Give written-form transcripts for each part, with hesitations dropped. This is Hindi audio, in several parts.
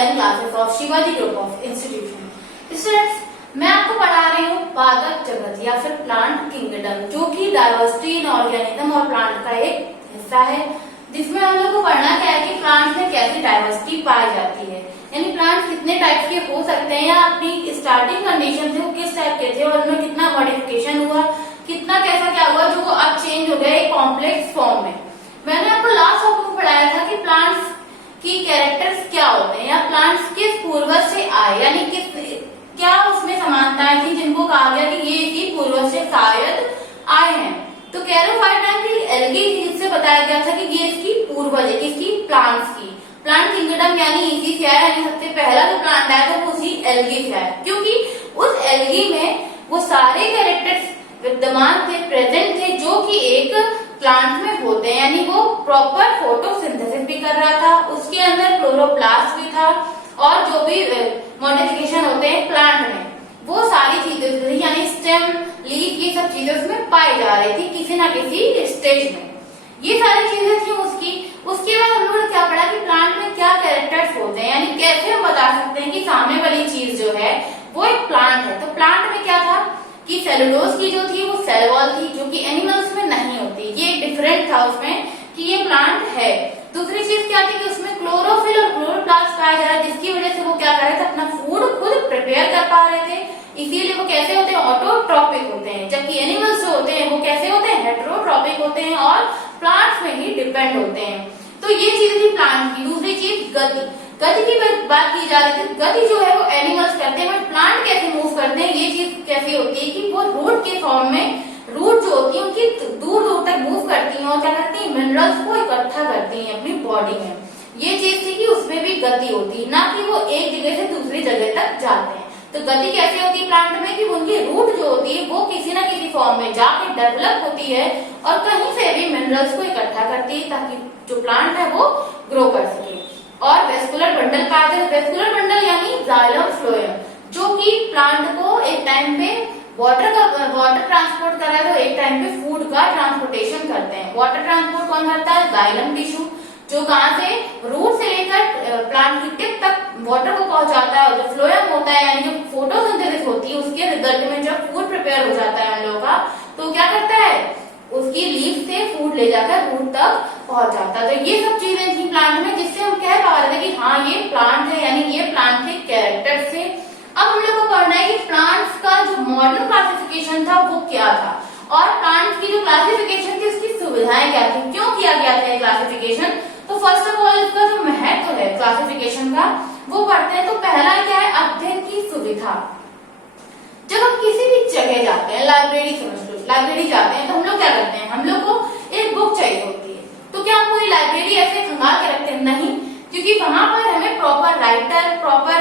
Online classes of Shivaji group of institution. Students, मैं आपको पढ़ा रही हूँ पादप जगत या फिर प्लांट किंगडम, जो कि डाइवर्सिटी इन ऑर्गेनिज्म और प्लांट का एक हिस्सा है, जिसमें हम लोग को पढ़ना क्या है कि प्लांट में कैसी डाइवर्सिटी पाई जाती है, यानी प्लांट कितने टाइप के हो सकते हैं या अपनी स्टार्टिंग कंडीशन थे वो किस टाइप के थे और उनमें कितना मॉडिफिकेशन हुआ, कितना कैसा क्या हुआ जो वो अब चेंज हो गया एक कॉम्प्लेक्स फॉर्म में। मैंने आपको लास्ट टॉपिक में पढ़ाया था कि प्लांट्स की कैरेक्टर्स क्या होते हैं या प्लांट्स किस पूर्वज से आए, यानी किस क्या उसमें समानताएं थी जिनको कहा गया कि ये इसी पूर्वज से शायद आए हैं। तो कैरोफाइटा की एल्गी थी, जिससे बताया गया था कि ये इसकी पूर्वज है, किसकी, प्लांट्स की। प्लांट किंगडम यानी इसी से आया, यानी सबसे पहला जो प्लांट आया था वो उसी एल्गी से आया, क्योंकि उस एल्गी में वो सारे कैरेक्टर्स विद्यमान थे, प्रेजेंट थे, जो कि एक प्लांट में होते हैं, यानी वो प्रॉपर फोटोसिंथेसिस भी कर रहा था, उसके अंदर क्लोरोप्लास्ट भी था और जो भी मॉडिफिकेशन होते हैं प्लांट में वो सारी चीजें थी, यानी स्टेम, लीफ, ये सब चीजें उसमें पाई जा रही थी किसी ना किसी स्टेज में। ये सारी चीजें थी उसकी। उसके बाद हम लोगों ने क्या पढ़ा कि प्लांट में क्या कैरेक्टर्स होते हैं, यानी कैसे हम बता सकते हैं कि सामने वाली चीज जो है वो एक प्लांट है। तो प्लांट में क्या था कि सेलुलोज की जो थी वो सेल वॉल थी, जो कि एनिमल्स में नहीं होती, ये डिफरेंट था उसमें कि ये प्लांट है। दूसरी चीज क्या थी कि उसमें क्लोरोफिल और क्लोरोप्लास्ट पाया जा रहा है, जिसकी वजह से वो क्या कर रहे थे, अपना फूड खुद प्रिपेयर कर पा रहे थे, इसीलिए वो कैसे होते हैं, ऑटोट्रॉपिक होते हैं। जबकि एनिमल्स जो होते हैं वो कैसे होते हैं, हेटेरोट्रॉपिक होते हैं और प्लांट्स में ही डिपेंड होते हैं। तो ये चीज थी प्लांट की। दूसरी चीज गति, गति की बात की जा रही थी। गति जो है वो एनिमल्स करते हैं, बट प्लांट कैसे मूव करते हैं, ये चीज कैसी होती है कि वो रूट के फॉर्म में, रूट जो होती है उनकी दूर दूर तक मूव करती हैं और क्या करती है, मिनरल्स को इकट्ठा करती हैं अपनी बॉडी में। ये चीज थी कि उसमें भी गति होती है, ना कि वो एक जगह से दूसरी जगह तक जाते हैं। तो गति कैसे होती है प्लांट में कि उनकी रूट जो होती है वो किसी ना किसी फॉर्म में जाके डेवलप होती है और कहीं से भी मिनरल्स को इकट्ठा करती है ताकि जो प्लांट है वो ग्रो कर सके। और वेस्कुलर बंडल पाया जाए। वेस्कुलर बंडल यानी जाइलम फ्लोएम, जो कि प्लांट को एक टाइम पे वाटर ट्रांसपोर्ट कर रहा है, तो एक टाइम पे फूड का ट्रांसपोर्टेशन करते हैं। वाटर ट्रांसपोर्ट कौन करता है, जाइलम टिश्यू, जो कहां से, रूट से लेकर प्लांट की टिप तक वाटर को पहुंचाता है। और जो फ्लोएम होता है यानी जो फोटोसिंथेसिस होती है उसके रिजल्ट में जब फूड प्रिपेयर हो जाता है हम लोगों का, तो क्या करता है, उसकी लीफ से फूड ले जाकर रूट तक पहुंचाता है। तो ये सब चीजें थी प्लांट में, जिससे हम कह पा रहे थे कि हाँ ये प्लांट है, यानी ये प्लांट के कैरेक्टर से। अब हम लोग को पढ़ना है कि प्लांट्स का जो मॉडर्न क्लासिफिकेशन था वो क्या था और प्लांट्स की जो क्लासिफिकेशन थी उसकी सुविधाएं क्या थी, क्यों किया गया था क्लासिफिकेशन। तो फर्स्ट ऑफ ऑल इसका जो महत्व है क्लासिफिकेशन का वो पढ़ते हैं। तो पहला क्या है, अध्ययन की सुविधा। जब हम किसी भी जगह जाते हैं, लाइब्रेरी समझ लो, लाइब्रेरी जाते हैं तो हम लोग क्या करते हैं, हम लोग को एक बुक चाहिए होती है। तो क्या हम पूरी लाइब्रेरी ऐसे खंगाल के रखते हैं, नहीं, क्योंकि वहां पर हमें proper writer, proper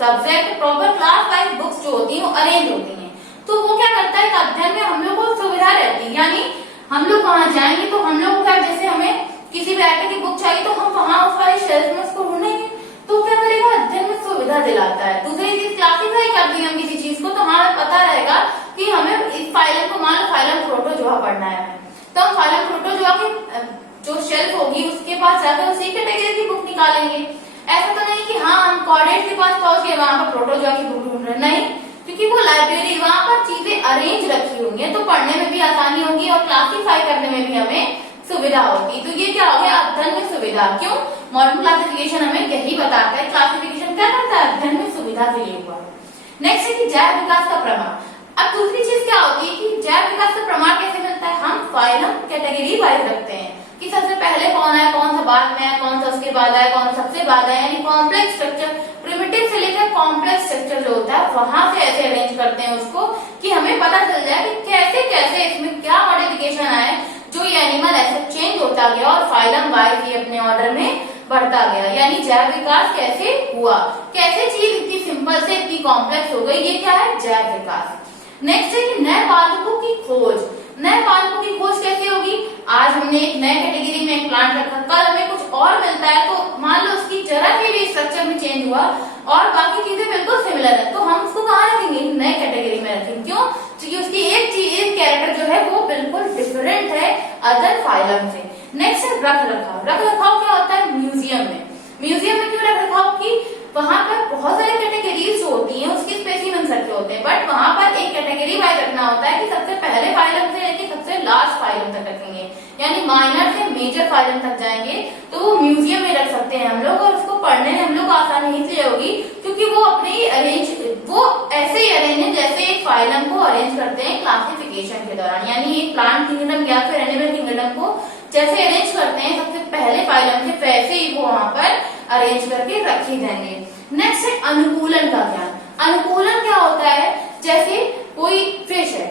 subject, proper class wise books जो होती हैं वो अरेंज होती हैं। तो वो क्या करता है, अध्ययन में हम लोग को सुविधा रहती है, यानी हम लोग वहां जाएंगे तो हम लोग क्या, जैसे हमें किसी भी राइटर की बुक चाहिए तो हम वहां उस वाले शेल्फ में उसको ढूंढेंगे, तो क्या करेगा, अध्ययन में सुविधा दिलाता है। दूसरी चीज क्लासिफाई करती है हम किसी चीज को, तो हमें पता रहेगा कि हमें इस फाइलम को, मान लो फाइलम प्रोटोजोआ पढ़ना है, तो हम फाइलम प्रोटोजोआ की जो शेल्फ होगी उसके पास जाकर उसी कैटेगरी की बुक निकालेंगे। ऐसा तो नहीं कि हाँ हम कॉर्डेट के पास पहुंच गए, वहां पर प्रोटोजोआ की बुक ढूंढ रहे, नहीं, क्योंकि वो लाइब्रेरी, वहां पर चीजें अरेंज रखी होंगी तो पढ़ने में भी आसानी होगी और क्लासिफाई करने में भी हमें सुविधा होगी। तो ये क्या हो गया, अध्ययन में सुविधा। क्यों, मॉडर्न क्लासिफिकेशन हमें यही बताता है, क्लासिफिकेशन क्या करता है, अध्ययन में सुविधा के लिए हुआ। नेक्स्ट है कि जैव विकास का प्रमाण। अब दूसरी चीज क्या होती है कि जैव विकास का प्रमाण कैसे मिलता है, हम फाइलम कैटेगरी वाइज रखते हैं कि सबसे पहले कौन है, कौन सा बाद में है, कौन सा उसके बाद है, कौन सबसे बाद है, यानी कॉम्प्लेक्स स्ट्रक्चर, प्रिमिटिव से लेकर कॉम्प्लेक्स स्ट्रक्चर जो होता है वहां से ऐसे अरेंज करते हैं उसको कि हमें पता चल जाए कि कैसे कैसे इसमें क्या मॉडिफिकेशन आए, जो ये एनिमल ऐसे चेंज होता गया और फाइलम वाइज ये अपने ऑर्डर में बढ़ता गया, यानी जैव विकास कैसे हुआ, कैसे चीज इतनी सिंपल से इतनी कॉम्प्लेक्स हो गई, ये क्या है, जैव विकास। नेक्स्ट है कि नए पादपों की खोज। नए पादपों की खोज कैसे होगी, आज हमने एक नए कैटेगरी में एक प्लांट रखा, कल हमें कुछ और मिलता है, तो मान लो उसकी जरा सी भी स्ट्रक्चर में चेंज हुआ और बाकी चीजें बिल्कुल सिमिलर है, तो हम उसको कहाँ रखेंगे, नए कैटेगरी में रखेंगे। क्यों, क्योंकि उसकी एक चीज, एक कैरेक्टर जो है वो बिल्कुल डिफरेंट है अदर फाइलम से। नेक्स्ट है रख रखाव। रख रखाव क्या होता है, म्यूजियम में। म्यूजियम में क्यों रख रखाव की वहां पर बहुत सारी कैटेगरीज जो होती हैं उसके स्पेसिमेंस रखे होते हैं, बट वहां पर एक कैटेगरी वाइज रखना होता है कि सबसे पहले फाइलम से लेके सबसे लास्ट फाइलम तक रखेंगे, यानी माइनर से मेजर फाइलम तक जाएंगे तो वो म्यूजियम में रख सकते हैं हम लोग, और उसको पढ़ने में हम लोग आसानी इसलिए होगी क्योंकि वो वो ऐसे ही अरेंज है जैसे एक फाइलम को अरेंज करते हैं क्लासिफिकेशन के दौरान, यानी एक प्लांट किंगडम या फिर एनिमल किंगडम को जैसे अरेंज करते हैं सबसे पहले फाइलम से, वैसे ही वो वहां पर अरेंज करके रखे जाएंगे। नेक्स्ट है अनुकूलन का ज्ञान। अनुकूलन क्या होता है, जैसे कोई फिश है,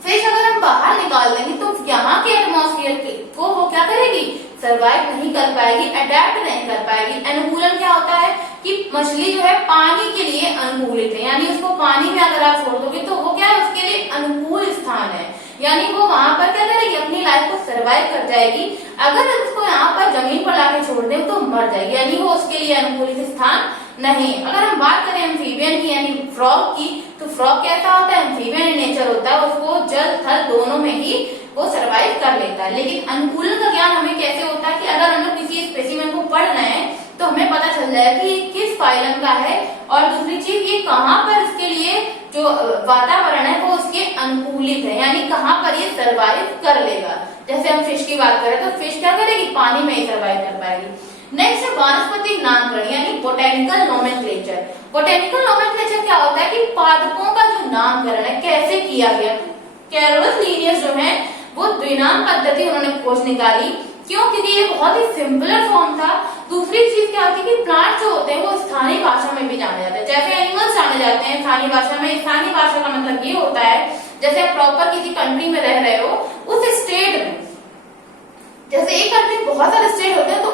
फिश अगर हम बाहर निकाल देंगे तो यहाँ के एटमॉस्फेयर को वो क्या करेगी, सरवाइव नहीं कर पाएगी, अडेप्ट नहीं कर पाएगी। अनुकूलन क्या होता है कि मछली जो है पानी के लिए अनुकूलित है, यानी उसको पानी में अगर आप छोड़ दोगे तो वो क्या है, उसके लिए अनुकूल स्थान है, यानी वो वहां पर क्या करेगी, अपनी लाइफ को सरवाइव कर जाएगी। अगर उसको यहाँ पर जमीन पर लाके छोड़ दे तो मर जाएगी, यानी वो उसके लिए अनुकूलित स्थान नहीं। अगर हम बात करें एम्फीबियन की यानी फ्रॉग की, तो फ्रॉग कैसा होता है, एम्फीबियन इन नेचर होता है, उसको जल थल दोनों में ही वो सरवाइव कर लेता है। लेकिन अनुकूलन का ज्ञान हमें कैसे होता है कि अगर हम लोग किसी स्पेसिमेन को पढ़ रहे हैं तो हमें पता चल जाएगा कि ये किस फाइलम का है, और दूसरी चीज ये कहाँ पर इसके लिए जो वातावरण है वो उसके अनुकूलित है, यानी कहाँ पर ये सरवाइव कर लेगा। जैसे हम फिश की बात करें तो फिश क्या करेगी, पानी में ही सरवाइव कर पाएगी। नेक्स्ट है वानस्पतिक नामकरण यानी बोटेनिकल नोमेनक्लेचर। बोटेनिकल नोमेनक्लेचर क्या होता है कि पादपों का जो नामकरण है कैसे किया गया। कैरोलस लिनियस जो है वो द्विनाम पद्धति उन्होंने खोज निकाली, क्यों, क्योंकि ये बहुत ही सिंपलर फॉर्म था। दूसरी चीज क्या होती है कि प्लांट जो होते हैं वो स्थानीय भाषा में भी जाने जाते हैं, जैसे एनिमल्स जाने जाते हैं स्थानीय भाषा में। स्थानीय भाषा का मतलब ये होता है जैसे आप प्रॉपर किसी कंट्री में रह रहे हो, उस स्टेट में, जैसे एक कंट्री बहुत सारे स्टेट होते हैं तो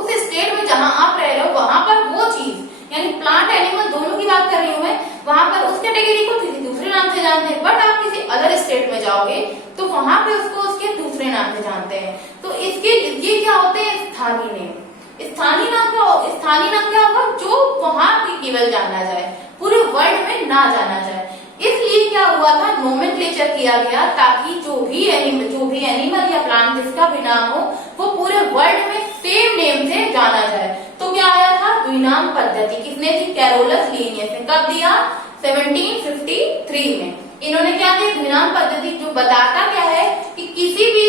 उस स्टेट में जहां आप रह रहे हो वहां पर वो चीज, यानी प्लांट एनिमल दोनों की बात कर रही हूँ मैं, वहां पर उस कैटेगरी को किसी दूसरे नाम से जानते हैं, बट आप किसी अदर स्टेट में जाओगे तो वहां पे उसको उसके दूसरे नाम से जानते हैं। तो इसके ये क्या होते हैं, स्थानीय नेम। स्थानीय नाम क्या होगा, जो वहां भी केवल जाना जाए, पूरे वर्ल्ड में ना जाना जाए। इसलिए क्या हुआ था, नोमेनक्लेचर किया गया ताकि जो भी एनिमल या प्लांट जिसका भी नाम हो वो पूरे वर्ल्ड में सेम नेम से जाना जाए। तो क्या आया था, द्विनाम पद्धति। किसने दी, कैरोलस लिनियस ने। कब दिया, 1753 में। इन्होंने क्या किया, द्विनाम पद्धति, जो बताता क्या है कि किसी भी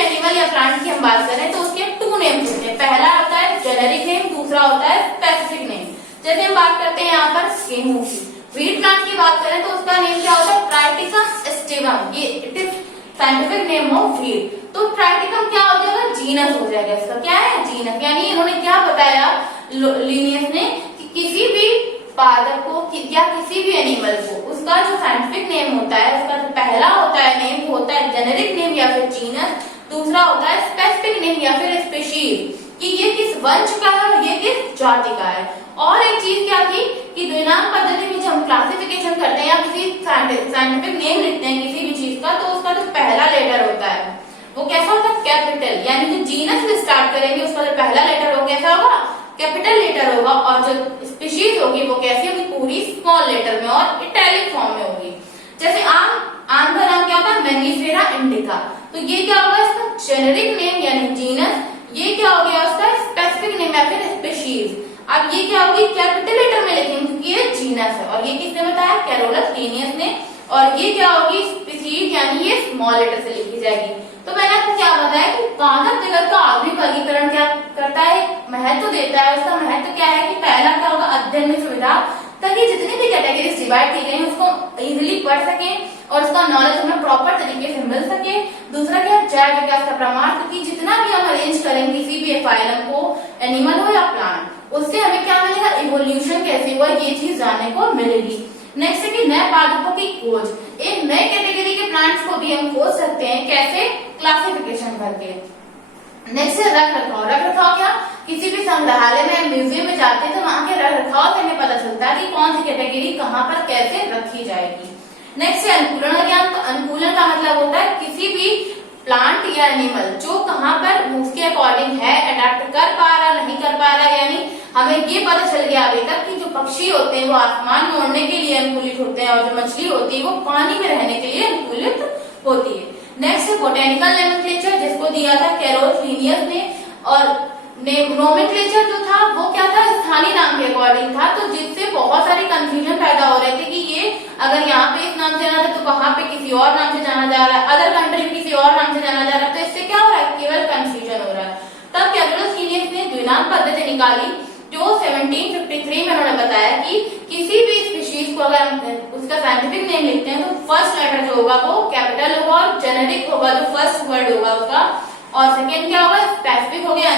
एनिमल या प्लांट की हम बात करें तो उसके 2 नेम्स होते हैं। पहला होता है जेनेरिक नेम, दूसरा होता है स्पेसिफिक नेम। जैसे हम बात करते हैं यहाँ पर गेहूं की, व्हीट प्लांट की बात करें तो उसका नेम क्या होता है, ट्राइटिकम एस्टिवम, ये it is scientific name of wheat. तो ट्राइटिकम क्या हो जाएगा, जीनस हो जाएगा, इसका क्या है, जीनस। यानी इन्होंने क्या बताया लिनियस ने कि किसी भी पादप को या किसी भी एनिमल को उसका जो साइंटिफिक नेम होता है, उसका जो पहला होता है नेम वो होता है जेनेरिक नेम या फिर जीनस, दूसरा होता है स्पेसिफिक नेम या फिर स्पीशीज, कि ये किस वंश का है और ये किस जाति का है। और एक चीज क्या थी कि द्विनाम पद्धति में जब हम क्लासिफिकेशन करते हैं या किसी साइंटिफिक नेम लिखते हैं किसी भी चीज का, तो उसका जो पहला लेटर होता है वो कैसा होता है, कैपिटल। यानी जो जीनस से स्टार्ट करेंगे उसका जो पहला लेटर होगा कैसा होगा, कैपिटल लेटर होगा, और जो स्पीशीज होगी वो कैसी होगी, पूरी स्मॉल लेटर में और इटैलिक फॉर्म में होगी। जैसे आम का नाम क्या होता है, मैंगनीफेरा इंडिका, तो ये क्या होगा, इसका जेनेरिक नेम यानी जीनस। ये क्या हो गया, उसका स्पेसिफिक नेम या फिर स्पीशीज। अब ये क्या होगी, कैपिटल लेटर में लिखेंगे क्योंकि ये जीनस है, और ये किसने बताया, कैरोलस लिनियस ने। और ये क्या होगी, स्पीशीज, यानी ये स्मॉल लेटर से लिखी जाएगी। तो मैंने आपको क्या बताया कि पादप जगत का आधुनिक वर्गीकरण क्या करता है, महत्व देता है। उसका महत्व क्या है कि पहला क्या होगा, अध्ययन में सुविधा, ताकि जितनी भी कैटेगरीज डिवाइड की गई उसको इजीली पढ़ सके और उसका नॉलेज हमें प्रॉपर तरीके से मिल सके। दूसरा क्या, जैव विकास का प्रमाण, क्योंकि जितना भी हम अरेंज करेंगे किसी भी फाइलम को, एनिमल हो या प्लांट, उससे हमें क्या मिलेगा, इवोल्यूशन कैसे हुआ, ये चीज जानने को मिलेगी। नेक्स्ट है कि नए पादपों की खोज। एक नए कैटेगरी के प्लांट्स को भी हम खोज सकते हैं, कैसे, क्लासिफिकेशन करके। नेक्स्ट है रख रखाव क्या, किसी भी संग्रहालय में, म्यूजियम में जाते हैं तो वहां के रख रखाव से हमें पता चलता है कि कौन सी कैटेगरी कहाँ पर कैसे रखी जाएगी। नेक्स्ट है अनुकूलन का ज्ञान। तो अनुकूलन का मतलब होता है किसी भी प्लांट या एनिमल जो कहाँ पर उसके अकॉर्डिंग है, अडेप्ट कर पा रहा नहीं कर पा रहा। यानी हमें ये पता चल गया अभी तक कि जो पक्षी होते हैं वो आसमान में उड़ने के लिए अनुकूलित होते हैं, और जो मछली होती है वो पानी में रहने के लिए अनुकूलित होती है। नेक्स्ट है बोटेनिकल नोमेनक्लेचर, जिसको दिया था कैरोलस लिनियस ने। और नोमेनक्लेचर जो था वो क्या था, अकॉर्डिंग था, तो जिससे बहुत सारी कंफ्यूजन पैदा हो रहे थे कि ये अगर यहाँ पे इस नाम से जाना था तो वहां पे किसी और नाम से जाना जा रहा है, अदर कंट्री में किसी और नाम से जाना जा रहा है, तो इससे क्या हो रहा है, केवल कंफ्यूजन हो रहा है। तब कैलकुलस जीनियस ने द्विनाम पद्धति निकाली, जो 1753 में उन्होंने बताया कि किसी भी स्पीशीज को अगर उसका साइंटिफिक नेम लिखते हैं तो फर्स्ट लेटर जो होगा वो कैपिटल होगा और जेनेरिक होगा, जो फर्स्ट वर्ड होगा उसका, और सेकेंड क्या होगा, स्पेसिफिक हो गया